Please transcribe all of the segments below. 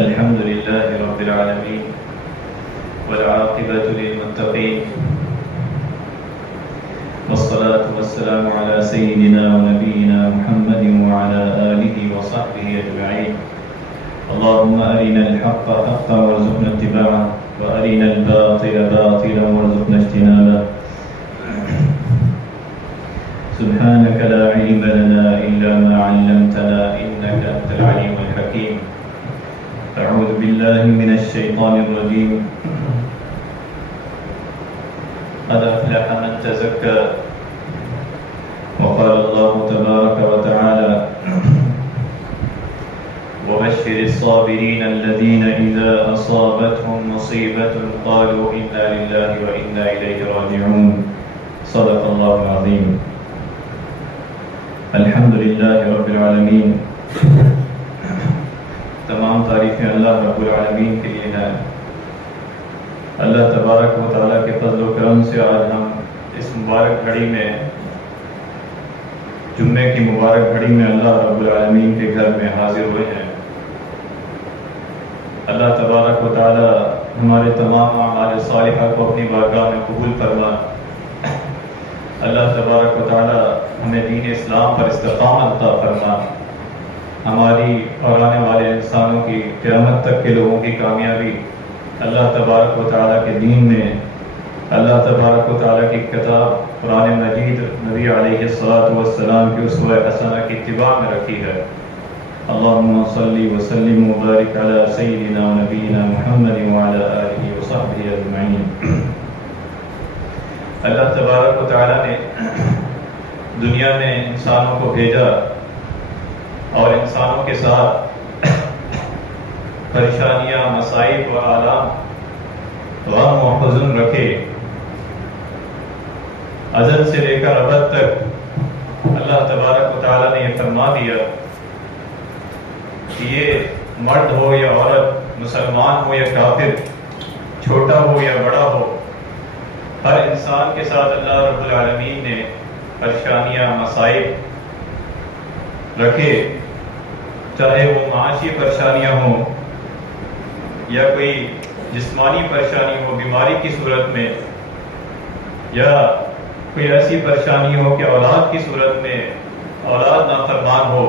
الحمد لله رب العالمين والعاقبة للمتقين والصلاة والسلام على سيدنا ونبينا محمد وعلى آله وصحبه أجمعين. اللهم أرنا الحق حقا وارزقنا اتباعه وأرنا الباطل باطلا وارزقنا اجتنابه. سبحانك لا علم لنا إلا ما علمتنا إنك أنت العليم الحكيم. أعوذ بالله من الشيطان الرجيم. قد أفلح من تزكى وقال الله تبارك وتعالى وبشر الصابرين الذين إذا أصابتهم مصيبة قالوا إنا لله وإنا إليه راجعون. صدق الله العظيم. الحمد لله رب العالمین. تمام تعریفیں اللہ رب العالمین کے لیے ہیں. اللہ تبارک و تعالیٰ کے فضل و کرم سے آج ہم اس مبارک گھڑی میں، جمعے کی مبارک گھڑی میں اللہ رب العالمین کے گھر میں حاضر ہوئے ہیں. اللہ تبارک و تعالیٰ ہمارے تمام اعمال صالحہ کو اپنی بارگاہ میں قبول فرما. اللہ تبارک و تعالیٰ ہمیں دین اسلام پر استقامت عطا فرما. ہماری اور آنے والے انسانوں کی قیامت تک کے لوگوں کی کامیابی اللہ تبارک و تعالیٰ کے دین میں، اللہ تبارک و تعالیٰ کی کتاب قرآن مجید، نبی علیہ الصلاۃ والسلام کی اسوہ حسنہ کی اتباع میں رکھی ہے. اللہم صلی وسلم وبارک علی سیدنا و نبینا محمد وعلی آلہ وصحبہ اجمعین. اللہ تبارک و تعالیٰ نے دنیا میں انسانوں کو بھیجا اور انسانوں کے ساتھ پریشانیاں، مصائب و آلام، غم و حزن رکھے. ازل سے لے کر ابد تک اللہ تبارک و تعالیٰ نے یہ فرما دیا کہ یہ مرد ہو یا عورت، مسلمان ہو یا کافر، چھوٹا ہو یا بڑا ہو، ہر انسان کے ساتھ اللہ رب العالمین نے پریشانیاں، مصائب رکھے. چاہے وہ معاشی پریشانیاں ہوں یا کوئی جسمانی پریشانی ہو بیماری کی صورت میں، یا کوئی ایسی پریشانی ہو کہ اولاد کی صورت میں اولاد نافرمان ہو،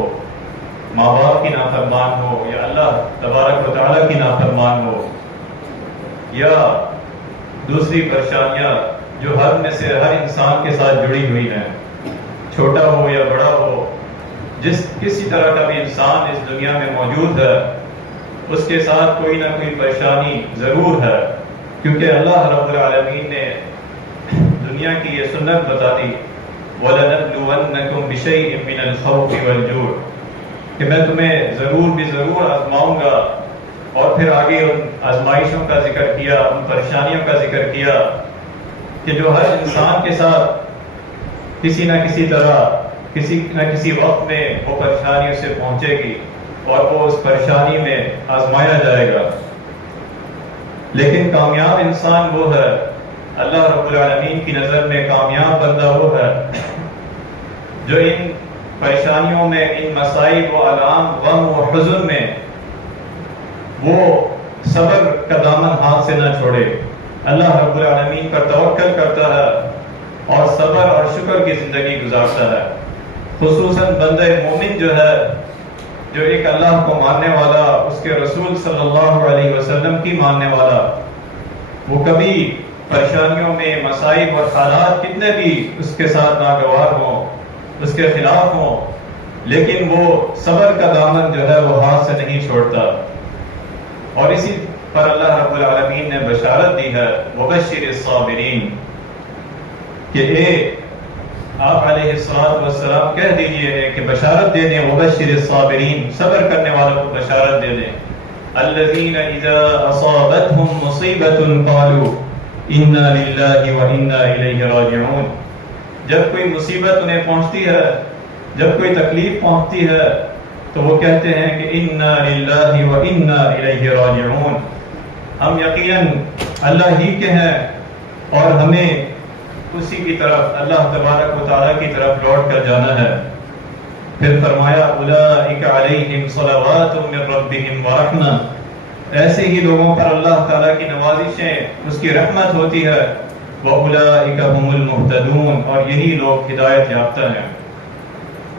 ماں باپ کی نافرمان ہو، یا اللہ تبارک و تعالیٰ کی نافرمان ہو، یا دوسری پریشانیاں جو ہر میں سے ہر انسان کے ساتھ جڑی ہوئی ہیں، چھوٹا ہو یا بڑا ہو، کسی طرح کا بھی انسان اس دنیا میں موجود ہے، اس کے ساتھ کوئی نہ کوئی پریشانی ضرور ہے. کیونکہ اللہ رب العالمین نے دنیا کی یہ سنت بتا دی وَلَنَبْلُوَنَّكُمْ بِشَيْءٍ مِّنَ الْخَوْفِ وَالْجُوعِ، کہ میں تمہیں ضرور بھی ضرور آزماؤں گا. اور پھر آگے ان آزمائشوں کا ذکر کیا، ان پریشانیوں کا ذکر کیا کہ جو ہر انسان کے ساتھ کسی نہ کسی طرح، کسی نہ کسی وقت میں وہ پریشانی اسے پہنچے گی اور وہ اس پریشانی میں آزمایا جائے گا. لیکن کامیاب انسان وہ ہے، اللہ رب العالمین کی نظر میں کامیاب بندہ وہ ہے جو ان پریشانیوں میں، ان مصائب و آلام، غم و حزن میں وہ صبر کا دامن ہاتھ سے نہ چھوڑے، اللہ رب العالمین پر توکل کرتا ہے اور صبر اور شکر کی زندگی گزارتا ہے. خصوصاً بندہ مومن جو ہے، جو ایک اللہ کو ماننے والا، اس کے رسول صلی اللہ علیہ وسلم کی ماننے والا، وہ کبھی پریشانیوں میں، مصائب اور حالات کتنے بھی اس کے ساتھ ناگوار ہوں، اس کے خلاف ہوں، لیکن وہ صبر کا دامن جو ہے وہ ہاتھ سے نہیں چھوڑتا. اور اسی پر اللہ رب العالمین نے بشارت دی ہے وَبَشِّرِ الصَّابِرِينَ، کہ اے آپ علیہ السلام کہہ دیجئے کہ بشارت دے دیں وَبَشِّرِ الصَّابِرِينَ، صبر کرنے والوں کو بشارت دے دیں. الَّذِينَ إِذَا أَصَابَتْهُمْ مُصِيبَةٌ قَالُوا إِنَّا لِلَّهِ وَإِنَّا إِلَيْهِ رَاجِعُونَ، جب کوئی مصیبت انہیں پہنچتی ہے، جب کوئی تکلیف پہنچتی ہے تو وہ کہتے ہیں کہ إِنَّا لِلَّهِ وَإِنَّا إِلَيْهِ رَاجِعُونَ، ہم یقیناً اللہ ہی کے ہیں اور ہمیں اسی کی طرف، اللہ تبارک و تعالیٰ کی طرف لوٹ کر جانا ہے. پھر فرمایا اولئک علیہم صلوات من ربہم ورحمہ، ایسے ہی لوگوں پر اللہ تعالیٰ کی نوازشیں، اس کی رحمت ہوتی ہے. وَأُولَٰئِكَ هُمُ الْمُهْتَدُونَ، اور یہی لوگ ہدایت یافتہ ہیں.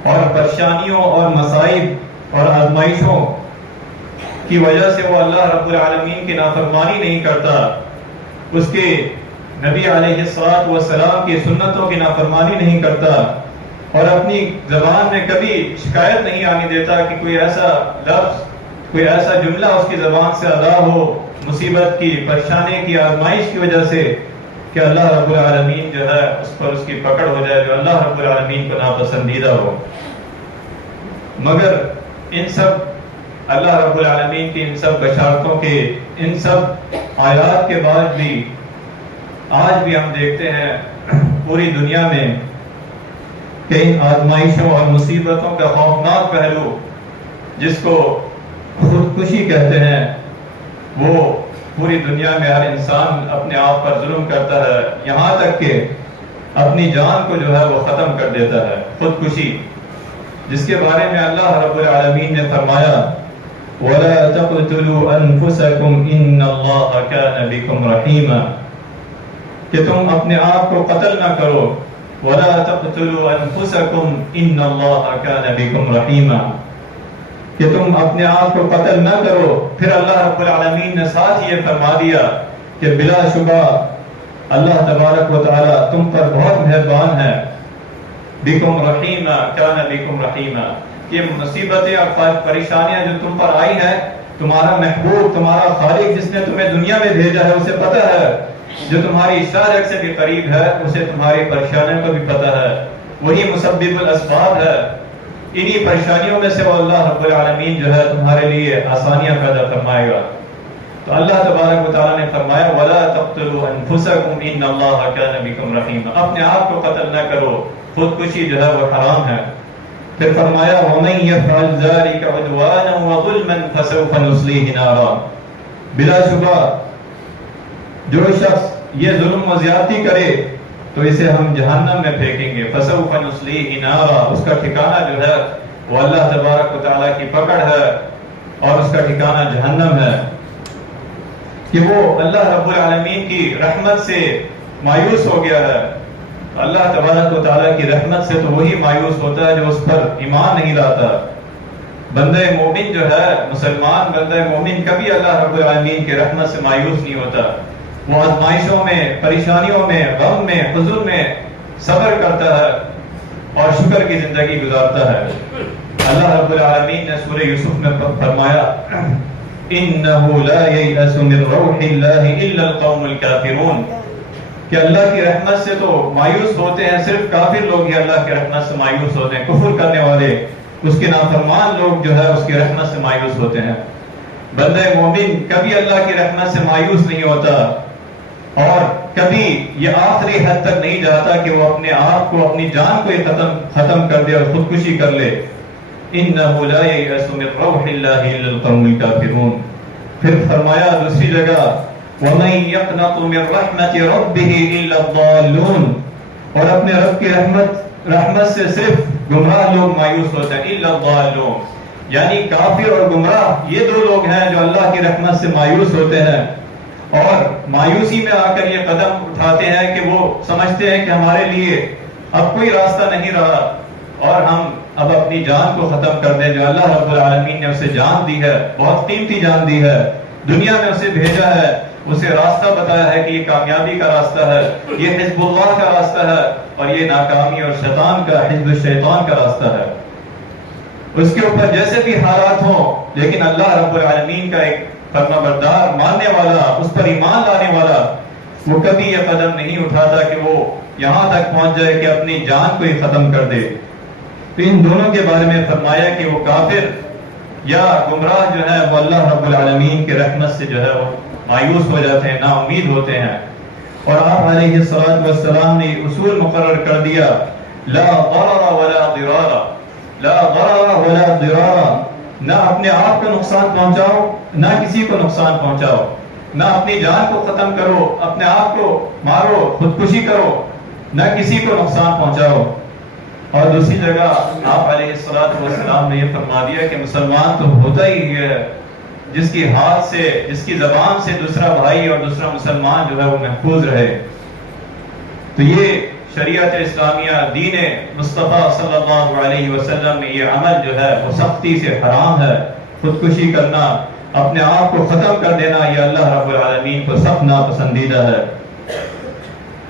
اور پریشانیوں اور مصائب اور آزمائشوں کی وجہ سے وہ اللہ رب العالمین کی نافرمانی نہیں کرتا، اس کے نبی علیہ السلام کی سنتوں کی نافرمانی نہیں کرتا، اور اپنی زبان میں کبھی شکایت نہیں آنے دیتا کہ کوئی ایسا لفظ، کوئی ایسا جملہ اس کی زبان سے ادا ہو مصیبت کی، پریشانی کی، آزمائش کی وجہ سے کہ اللہ رب العالمین جو ہے اس پر اس کی پکڑ ہو جائے، جو اللہ رب العالمین کو ناپسندیدہ ہو. مگر ان سب اللہ رب العالمین کی ان سب بشارتوں کے، ان سب آیات کے بعد بھی آج بھی ہم دیکھتے ہیں پوری دنیا میں کہ ان آزمائشوں اور مصیبتوں کا خوفناک پہلو، جس کو خودکشی کہتے ہیں، وہ پوری دنیا میں ہر انسان اپنے آپ پر ظلم کرتا ہے، یہاں تک کہ اپنی جان کو جو ہے وہ ختم کر دیتا ہے. خودکشی، جس کے بارے میں اللہ رب العالمین نے فرمایا وَلَا تَقْتُلُوا أَنفُسَكُمْ إِنَّ اللَّهَ كَانَ بِكُمْ رَحِيمًا، کہ تم اپنے آپ کو قتل نہ کرو. وَلَا تَقْتُلُوا أَنفُسَكُمْ إِنَّ اللَّهَ كَانَ بِكُمْ رَحِيمًا، کہ تم اپنے آپ کو قتل نہ کرو. پھر اللہ رب العالمین نے ساتھ یہ فرما دیا کہ بلا شبہ اللہ تبارک و تعالی تم پر بہت مہربان ہے. بِكُمْ رَحِيمًا كَانَ بِكُمْ رَحِيمًا، یہ مصیبتیں اور پریشانیاں جو تم پر آئی ہیں، تمہارا محبوب، تمہارا خالق جس نے تمہیں دنیا میں بھیجا ہے اسے پتہ ہے. جو تمہاری شارع سے بھی قریب ہے اسے تمہاری پریشانیوں کو بھی پتہ ہے. وہی مسبب الاسباب ہے. انہی پریشانیوں میں سے وہ اللہ رب العالمین جو ہے تمہارے لیے آسانیاں پیدا فرمائے گا. تو اللہ تبارک و تعالیٰ نے فرمایا وَلَا تَقْتُلُوا أَنفُسَكُمْ إِنَّ اللَّهَ كَانَ بِكُمْ رَحِيمًا، اپنے آپ کو قتل نہ کرو. خودکشی جو ہے وہ حرام ہے. پھر فرمایا وَمَن يَفْعَلْ ذَلِكَ عُدْوَانًا وَظُلْمًا فَسَوْفَ نُصْلِيهِ نَارًا، بلا شبہ جو شخص یہ ظلم و زیادتی کرے تو اسے ہم جہنم میں پھینکیں گے. فَسَوْفَ نُصْلِيهِ نَارًا، اس کا ٹھکانہ جو ہے وہ اللہ تبارک و تعالیٰ کی پکڑ ہے اور اس کا ٹھکانہ جہنم ہے. کہ وہ اللہ رب العالمین کی رحمت سے مایوس ہو گیا ہے. اللہ تبارک و تعالیٰ کی رحمت سے تو وہی مایوس ہوتا ہے جو اس پر ایمان نہیں لاتا. بندہ مومن جو ہے، مسلمان بندہ مومن کبھی اللہ رب العالمین کی رحمت سے مایوس نہیں ہوتا. وہ آزمائشوں میں، پریشانیوں میں، غم میں، حزن میں صبر کرتا ہے اور شکر کی زندگی گزارتا ہے. اللہ رب العالمین نے سورہ یوسف میں فرمایا إِنَّهُ لَا يَيْأَسُ مِن رَوْحِ اللَّهِ إِلَّا الْقَوْمُ الْكَافِرُونَ، کہ اللہ کی رحمت سے تو مایوس ہوتے ہیں صرف کافر لوگ ہی اللہ کی رحمت سے مایوس ہوتے ہیں. کفر کرنے والے، اس کے نافرمان لوگ جو ہے اس کی رحمت سے مایوس ہوتے ہیں. بندہ مومن کبھی اللہ کی رحمت سے مایوس نہیں ہوتا اور کبھی یہ آخری حد تک نہیں جاتا کہ وہ اپنے آپ کو، اپنی جان کو ختم کر دے اور خودکشی کر لے. إِنَّهُ لَا يَيْأَسُ مِن رَوْحِ اللَّهِ إِلَّا الْقَوْمُ الْكَافِرُونَ. پھر فرمایا دوسری جگہ وَمَن يَقْنَطُ مِن رَحْمَةِ رَبِّهِ إِلَّا الضَّالُّونَ، اور اپنے رب کی رحمت سے صرف گمراہ لوگ مایوس ہوتے ہیں. إِلَّا الضَّالُّونَ، یعنی کافر اور گمراہ یہ دو لوگ ہیں جو اللہ کی رحمت سے مایوس ہوتے ہیں اور مایوسی میں آ کر یہ قدم اٹھاتے ہیں کہ وہ سمجھتے ہیں کہ ہمارے لیے اب کوئی راستہ نہیں رہا اور ہم اب اپنی جان کو ختم کر دیں. جو اللہ رب العالمین نے اسے جان دی ہے، بہت قیمتی جان دی ہے، دنیا میں اسے بھیجا ہے، اسے راستہ بتایا ہے کہ یہ کامیابی کا راستہ ہے، یہ حزب اللہ کا راستہ ہے اور یہ ناکامی اور شیطان کا، حزب الشیطان کا راستہ ہے. اس کے اوپر جیسے بھی حالات ہوں، لیکن اللہ رب العالمین کا ایک فرما بردار ماننے والا، اس پر ایمان لانے والا، وہ کبھی یہ قدم نہیں اٹھاتا کہ وہ یہاں تک پہنچ جائے کہ اپنی جان کو ہی ختم کر دے. تو ان دونوں کے بارے میں فرمایا کہ وہ کافر یا گمراہ جو ہے وہ اللہ رب العالمین کی رحمت سے جو ہے وہ مایوس ہو جاتے ہیں، نا امید ہوتے ہیں. اور آپ علیہ السلام نے اصول مقرر کر دیا لا ضرر ولا ضرار، لا ضرر ولا ضرار، نہ اپنے آپ کو نقصان پہنچاؤ نہ کسی کو نقصان پہنچاؤ، نہ اپنی جان کو ختم کرو، اپنے آپ کو مارو، خودکشی کرو، نہ کسی کو نقصان پہنچاؤ. اور دوسری جگہ آپ علیہ السلام نے یہ فرما دیا کہ مسلمان تو ہوتا ہی ہے جس کی ہاتھ سے، جس کی زبان سے دوسرا بھائی اور دوسرا مسلمان جو ہے وہ محفوظ رہے۔ تو یہ شریعت اسلامیہ، دین مصطفیٰ صلی اللہ علیہ وسلم میں یہ عمل جو ہے وہ سختی سے حرام ہے۔ خودکشی کرنا، اپنے آپ کو ختم کر دینا، یہ اللہ رب العالمین کو سخت ناپسندیدہ ہے۔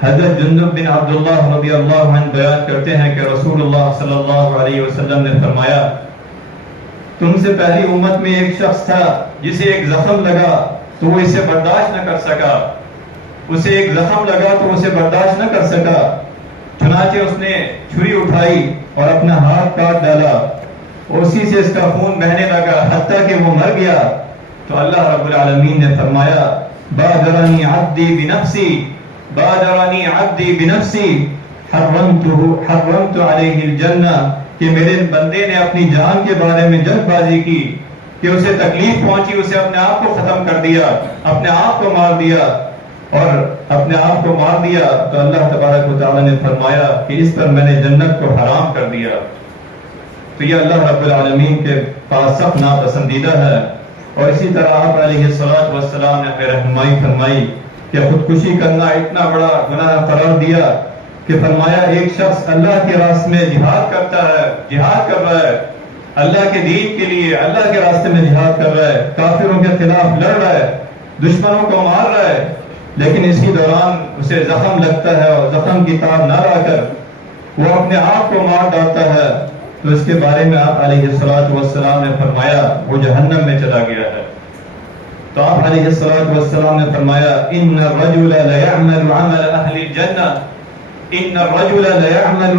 حضرت جندب بن عبداللہ رضی اللہ عنہ بیان کرتے ہیں کہ رسول اللہ صلی اللہ علیہ وسلم نے فرمایا، تم سے پہلی امت میں ایک شخص تھا جسے ایک زخم لگا تو وہ اسے برداشت نہ کر سکا، اسے ایک زخم لگا تو اسے برداشت نہ کر سکا، چنانچہ اس نے چھری اٹھائی اور اپنا ہاتھ کاٹ ڈالا، اسی سے اس کا خون بہنے لگا حتیٰ کہ وہ مر گیا۔ تو اللہ رب العالمین نے فرمایا، بادرنی عبدی بنفسی، بادرنی عبدی بنفسی حرمت علیہ الجنہ، کہ میرے بندے نے اپنی جان کے بارے میں جلد بازی کی، کہ اسے تکلیف پہنچی، اسے اپنے آپ کو ختم کر دیا، اپنے آپ کو مار دیا، اور اپنے آپ کو مار دیا تو اللہ تبارک و تعالی نے فرمایا کہ اس پر میں نے جنت کو حرام کر دیا۔ تو یہ اللہ رب العالمین کے پاس سخت ناپسندیدہ ہے۔ اور اسی طرح آپ علیہ الصلوۃ والسلام نے ہمیں رہنمائی فرمائی کہ خودکشی کرنا اتنا بڑا گناہ قرار دیا کہ فرمایا ایک شخص اللہ کے راستے میں جہاد کرتا ہے، جہاد کر رہا ہے اللہ کے دین کے لیے، اللہ کے راستے میں جہاد کر رہا ہے، کافروں کے خلاف لڑ رہا ہے، دشمنوں کو مار رہا ہے، لیکن اسی دوران اسے زخم لگتا ہے اور زخم کی تاب نہ لا کر وہ اپنے آپ کو مار ڈالتا ہے، تو اس کے بارے میں آپ علیہ الصلوۃ والسلام نے فرمایا وہ جہنم میں چلا گیا ہے۔ تو آپ علیہ الصلوۃ والسلام نے فرمایا، ان الرجل ليعمل عمل اہل الجنہ، ان الرجل ليعمل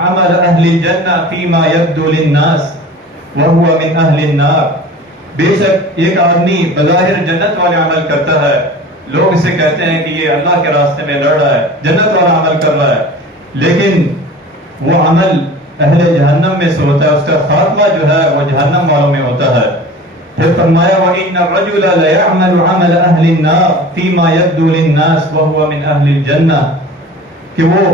عمل اہل الجنہ فيما يبدو للناس وهو من اہل النار۔ بے شک ایک آدمی بظاہر جنت والے عمل کرتا ہے، لوگ اسے کہتے ہیں کہ یہ اللہ کے راستے میں لڑ رہا ہے، جنت والا عمل کر رہا ہے، لیکن وہ عمل اہل جہنم میں سے ہوتا ہے، اس کا خاتمہ جو ہے وہ جہنم والوں میں ہوتا ہے۔ پھر فرمایا وَإِنَّ الرَّجُلَ لَيَعْمَلُ عَمَلَ أَهْلِ النَّارِ فِيمَا يَبْدُو لِلنَّاسِ وَهُوَ مِنْ أَهْلِ الْجَنَّةِ، کہ وہ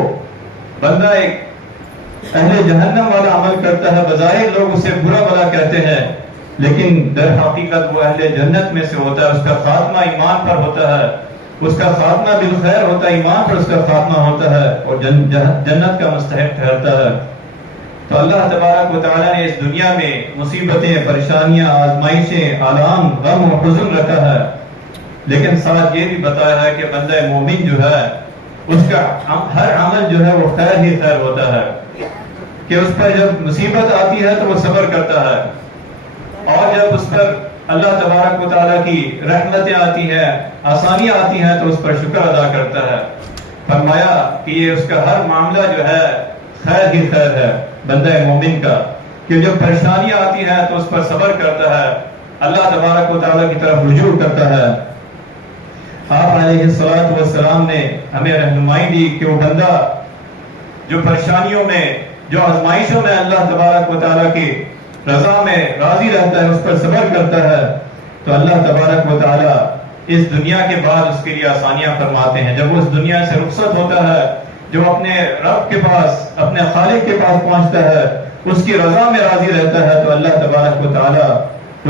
بندہ ایک اہل جہنم والا عمل کرتا ہے، بظاہر لوگ اسے برا بھلا کہتے ہیں، لیکن در حقیقت وہ اہل جنت میں سے ہوتا ہے، اس کا خاتمہ ایمان پر ہوتا ہے، اس کا خاتمہ بالخیر ہوتا ہے، ایمان پر اس کا خاتمہ ہوتا ہے اور جنت کا مستحق ٹھہرتا ہے۔ تو اللہ تبارک و تعالیٰ نے اس دنیا میں مصیبتیں، پریشانیاں، آزمائشیں، آلام، غم و حزن رکھا ہے، لیکن ساتھ یہ بھی بتایا ہے کہ بندہ مومن جو ہے اس کا ہر عمل جو ہے وہ خیر ہی خیر ہوتا ہے، کہ اس پر جب مصیبت آتی ہے تو وہ صبر کرتا ہے، اور جب اس پر اللہ تبارک و تعالیٰ کی رحمتیں آتی ہیں، آسانیاں آتی ہیں تو اس پر شکر ادا کرتا ہے۔ فرمایا کہ یہ اس کا ہر معاملہ جو ہے خیر ہی خیر ہے بندہ مومن کا، کہ جب پریشانیاں آتی ہیں تو اس پر صبر کرتا ہے، اللہ تبارک و تعالیٰ کی طرف رجوع کرتا ہے۔ آپ علیہ الصلوۃ والسلام نے ہمیں رہنمائی دی کہ وہ بندہ جو پریشانیوں میں، جو آزمائشوں میں اللہ تبارک و تعالیٰ کی رضا میں راضی رہتا ہے، اس پر صبر کرتا ہے، تو اللہ تبارک و تعالیٰ اس دنیا کے بعد اس کے لیے آسانیاں فرماتے ہیں۔ جب وہ اس دنیا سے رخصت ہوتا ہے، جو اپنے رب کے پاس، اپنے خالق کے پاس پہنچتا ہے، اس کی رضا میں راضی رہتا ہے، تو اللہ تبارک و تعالیٰ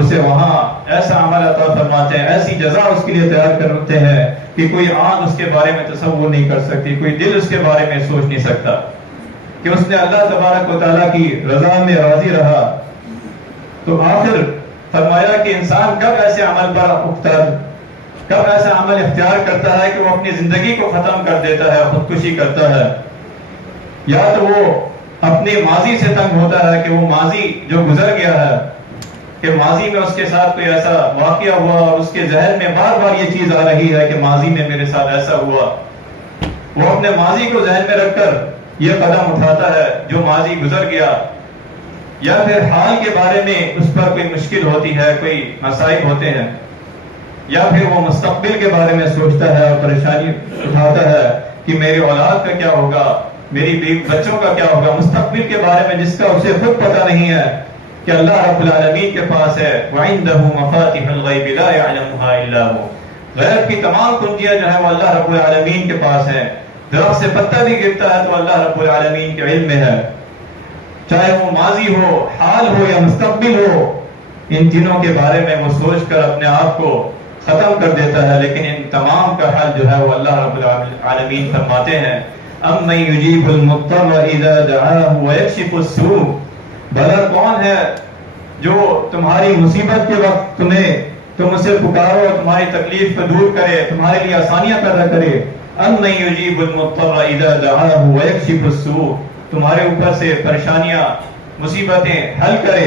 اسے وہاں ایسا عمل عطا فرماتے ہیں، ایسی جزا اس کے لیے تیار کرتے ہیں کہ کوئی آنکھ اس کے بارے میں تصور نہیں کر سکتی، کوئی دل اس کے بارے میں سوچ نہیں سکتا، کہ اس نے اللہ تبارک و تعالیٰ کی رضا میں راضی رہا۔ تو آخر فرمایا کہ انسان کب ایسے عمل پر اٹھتا ہے، کب ایسا عمل اختیار کرتا ہے کہ وہ اپنی زندگی کو ختم کر دیتا ہے، خودکشی کرتا ہے، یا تو وہ اپنے ماضی سے تنگ ہوتا ہے کہ وہ ماضی جو گزر گیا ہے، کہ ماضی میں اس کے ساتھ کوئی ایسا واقعہ ہوا اور اس کے ذہن میں بار بار یہ چیز آ رہی ہے کہ ماضی میں میرے ساتھ ایسا ہوا، وہ اپنے ماضی کو ذہن میں رکھ کر یہ قدم اٹھاتا ہے جو ماضی گزر گیا، یا پھر حال کے بارے میں اس پر کوئی مشکل ہوتی ہے، کوئی مسائل ہوتے ہیں، یا پھر وہ مستقبل کے بارے میں سوچتا ہے اور پریشانی اٹھاتا ہے کہ میری اولاد کا کیا ہوگا، میری بیوی بچوں کا کیا ہوگا، مستقبل کے بارے میں جس کا اسے خود پتہ نہیں ہے کہ اللہ رب العالمین کے پاس ہے، وَعِندَهُ مَفَاتِحُ الْغَيْبِ لَا يَعْلَمُهَا إِلَّا هُوَ، غیب کی تمام کنجیاں جو ہیں وہ اللہ رب العالمین کے پاس ہیں، درخت سے پتہ بھی گرتا ہے تو اللہ رب العالمین کے علم میں ہے۔ چاہے وہ ماضی ہو، حال ہو یا مستقبل ہو، ان تینوں کے بارے میں وہ سوچ کر اپنے آپ کو ختم کر دیتا ہے، لیکن ان تمام کا حل جو ہے وہ اللہ رب العالمین فرماتے ہیں اَمَّن يُجِيبُ الْمُضْطَرَّ إِذَا دَعَاهُ وَيَكْشِفُ السُّوءَ، بھلا کون ہے جو تمہاری مصیبت کے وقت تم اسے پکارو، تمہاری تکلیف کو دور کرے، تمہارے لیے آسانیاں پیدا کرے۔ اَمَّن يُجِيبُ الْمُضْطَرَّ إِذَا دَعَاهُ وَيَكْشِفُ السُّوءَ، تمہارے اوپر سے پریشانیاں مصیبتیں حل کرے،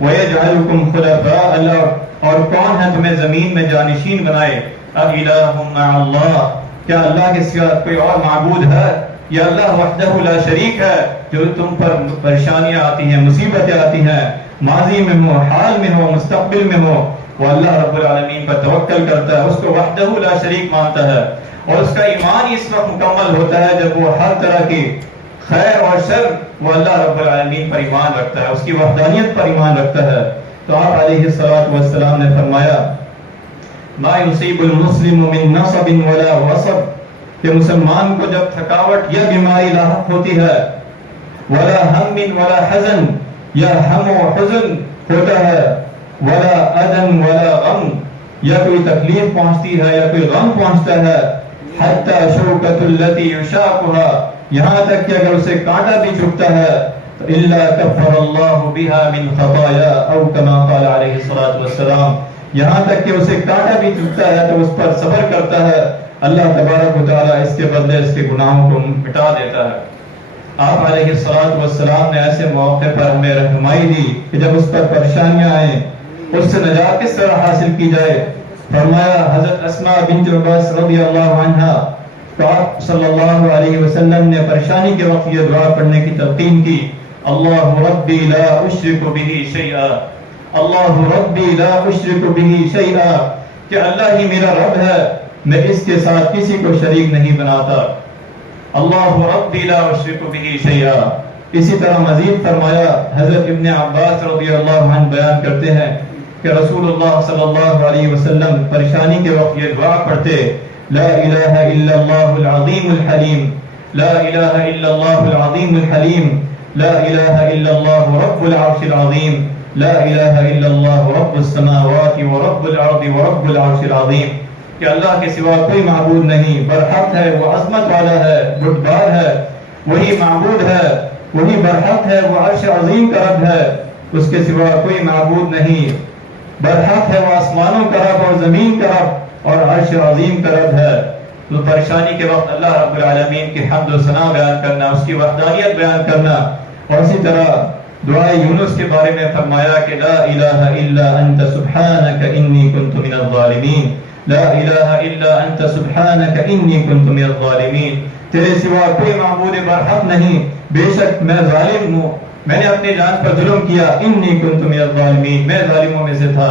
وَيَجْعَلُكُمْ خُلَفَاءَ الْأَرْضِ، اور کون ہے تمہیں زمین میں جانشین بنائے۔ أَإِلَٰهٌ مَّعَ اللَّهِ، کیا اللہ کے سوا کوئی اور معبود ہے؟ یا اللہ وحدہ لا شریک ہے جو تم پر پریشانیاں آتی ہیں، مصیبتیں آتی ہیں، ماضی میں ہو، حال میں ہو، مستقبل میں ہو، وہ اللہ رب العالمین پر توکل کرتا ہے، اس کو وحدہ لا شریک مانتا ہے، اور اس کا ایمان اس وقت مکمل ہوتا ہے جب وہ ہر طرح کی خیر اور شر وہ اللہ رب العالمین پر ایمان رکھتا ہے، اس کی وحدانیت پر ایمان رکھتا ہے۔ تو آپ علیہ الصلوۃ والسلام نے فرمایا ما یصیب المسلم من نصب ولا وصب، کہ مسلمان کو جب تھکاوٹ یا بیماری لاحق ہوتی ہے، ولا ہم ولا حزن، یا ہم و حزن ہوتا ہے، ولا اذن ولا غم، یا کوئی تکلیف پہنچتی ہے یا کوئی غم پہنچتا ہے، حتی شوکۃ التی یشاقها، یہاں تک کہ اگر اسے کانٹا بھی چبھتا ہے تو الا کفر اللہ بها من خطایا، او کما قال علیہ الصلوۃ والسلام، یہاں تک کہ اسے کانٹا بھی چبھتا ہے تو اس پر صبر کرتا ہے، اللہ تبارک و تعالی اس کے بدلے اس کے گناہوں کو مٹا دیتا ہے۔ آپ علیہ الصلوۃ والسلام نے ایسے موقع پر ہمیں رہنمائی دی کہ جب اس پر پریشانیاں آئیں اس سے نجات کس طرح حاصل کی جائے۔ فرمایا حضرت اسماء بنت عباس رضی اللہ عنہا، تو آپ صلی اللہ علیہ وسلم نے پریشانی کے وقت یہ دعا پڑھنے کی تلقین کی، اللہ ربی لا اشرک بہ شیئا، اللہ ربی لا اشرک بہ شیئا، کہ اللہ ہی میرا رب ہے، میں اس کے ساتھ کسی کو شریک نہیں بناتا، اللہ ربی لا اشرک بہ شیئا۔ اسی طرح مزید فرمایا، حضرت ابن عباس رضی اللہ عنہ بیان کرتے ہیں کہ رسول اللہ صلی اللہ علیہ وسلم پریشانی کے وقت یہ دعا پڑھتے، لا الہ الا اللہ العظیم الحلیم، لا الہ الا اللہ العظیم الحلیم، لا الہ الا اللہ رب العرش العظیم، لا الہ الا اللہ رب السماوات ورب الارض ورب العرش العظیم، کہ اللہ کے سوا کوئی معبود نہیں، برحق ہے، وہ عظمت والا ہے، بردبار ہے، وہی معبود ہے، وہی برحق ہے، وہ عرش عظیم کا رب ہے، اس کے سوا کوئی معبود نہیں، برحق ہے، وہ آسمانوں کا رب اور زمین کا رب اور عرش عظیم کا رب ہے۔ تو پریشانی کے وقت اللہ رب العالمین کی حمد و ثنا بیان کرنا، اس کی وحدانیت بیان کرنا، اور اسی طرح دعائے یونس کے بارے میں فرمایا کہ لا الہ الا انت سبحانک انی کنت من الظالمین، لا الہ الا انت سبحانک انی کنت من الظالمین، تیرے سوا کوئی معبود برحق نہیں، بے شک میں ظالم ہوں، میں نے اپنی جان پر ظلم کیا، انی کنت من الظالمین، میں ظالموں میں سے تھا۔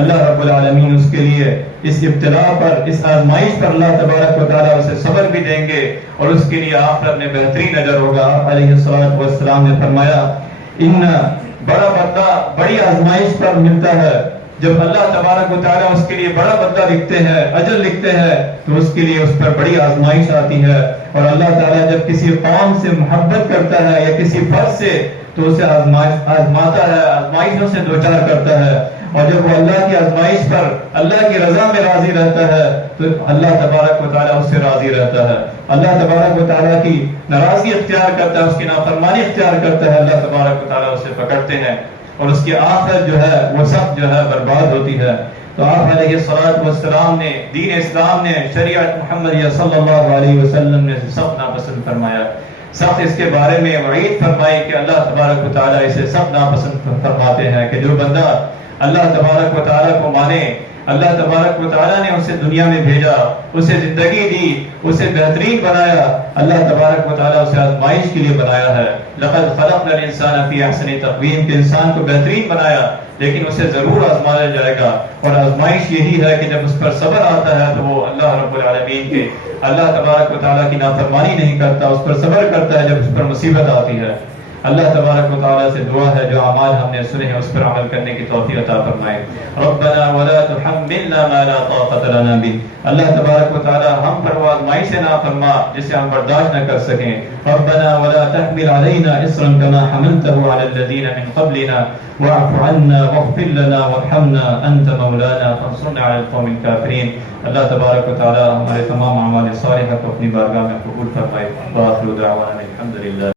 اللہ رب العالمین اس کے لیے اس ابتلا پر، اس آزمائش پر اللہ تبارک و تعالیٰ اسے صبر بھی دیں گے، اور اس کے لیے آخرت میں بہترین اجر ہوگا۔ علیہ الصلوۃ والسلام نے فرمایا ان بڑا بدلہ بڑی آزمائش پر ملتا ہے، جب اللہ تبارک و تعالیٰ اس کے لیے بڑا بدلہ لکھتے ہیں، اجر لکھتے ہیں، تو اس کے لیے اس پر بڑی آزمائش آتی ہے، اور اللہ تعالیٰ جب کسی قوم سے محبت کرتا ہے یا کسی فرد سے تو اسے آزماتا ہے، آزمائشوں سے دوچار کرتا ہے، اور جب وہ اللہ کی آزمائش پر اللہ کی رضا میں راضی رہتا ہے تو اللہ تبارک و تعالیٰ اس سے راضی رہتا ہے۔ اللہ تبارک و تعالیٰ کی ناراضگی اختیار کرتا ہے، اس کی نافرمانی اختیار کرتا ہے، اللہ تبارک و تعالیٰ اسے پکڑتے ہیں، اور اس کی آخرت جو ہے وہ سخت جو ہے برباد ہوتی ہے۔ تو آپ علیہ الصلوۃ والسلام نے، دین اسلام نے، شریعت محمدیہ صلی اللہ علیہ وسلم نے سخت ناپسند فرمایا، سخت اس کے بارے میں وعید فرمائی کہ اللہ تبارک و تعالیٰ اسے سخت ناپسند فرماتے ہیں کہ جو بندہ اللہ تبارک و تعالیٰ کو مانے، اللہ تبارک و تعالیٰ نے اسے دنیا میں بھیجا، اسے زندگی دی، اسے بہترین بنایا، اللہ تبارک و تعالیٰ اسے آزمائش کے لیے بنایا ہے۔ لقد خلقنا الانسان فی احسن تقویم، کہ انسان کو بہترین بنایا، لیکن اسے ضرور آزمایا جائے گا، اور آزمائش یہی ہے کہ جب اس پر صبر آتا ہے تو وہ اللہ رب العالمین کے، اللہ تبارک و تعالیٰ کی نافرمانی نہیں کرتا، اس پر صبر کرتا ہے جب اس پر مصیبت آتی ہے۔ اللہ تبارک و تعالیٰ سے دعا ہے جو اعمال ہم نے سنے ہیں اس پر عمل کرنے کی توفیق عطا فرمائے. ربنا ولا تحملنا ما لا طاقت لنا به. اللہ تبارک و تعالیٰ ہم پر وہ آزمائی سے نہ فرما جسے ہم برداشت نہ کر سکیں. ربنا ولا تحمل علينا اصرا كما حملته على الذين من قبلنا واعف عنا واغفر لنا وارحمنا انت مولانا فانصرنا على القوم الكافرين. اللہ تبارک و تعالیٰ ہمارے تمام اعمال صالحہ کو اپنی بارگاہ میں قبول فرمائے. وآخر دعوانا الحمد للہ.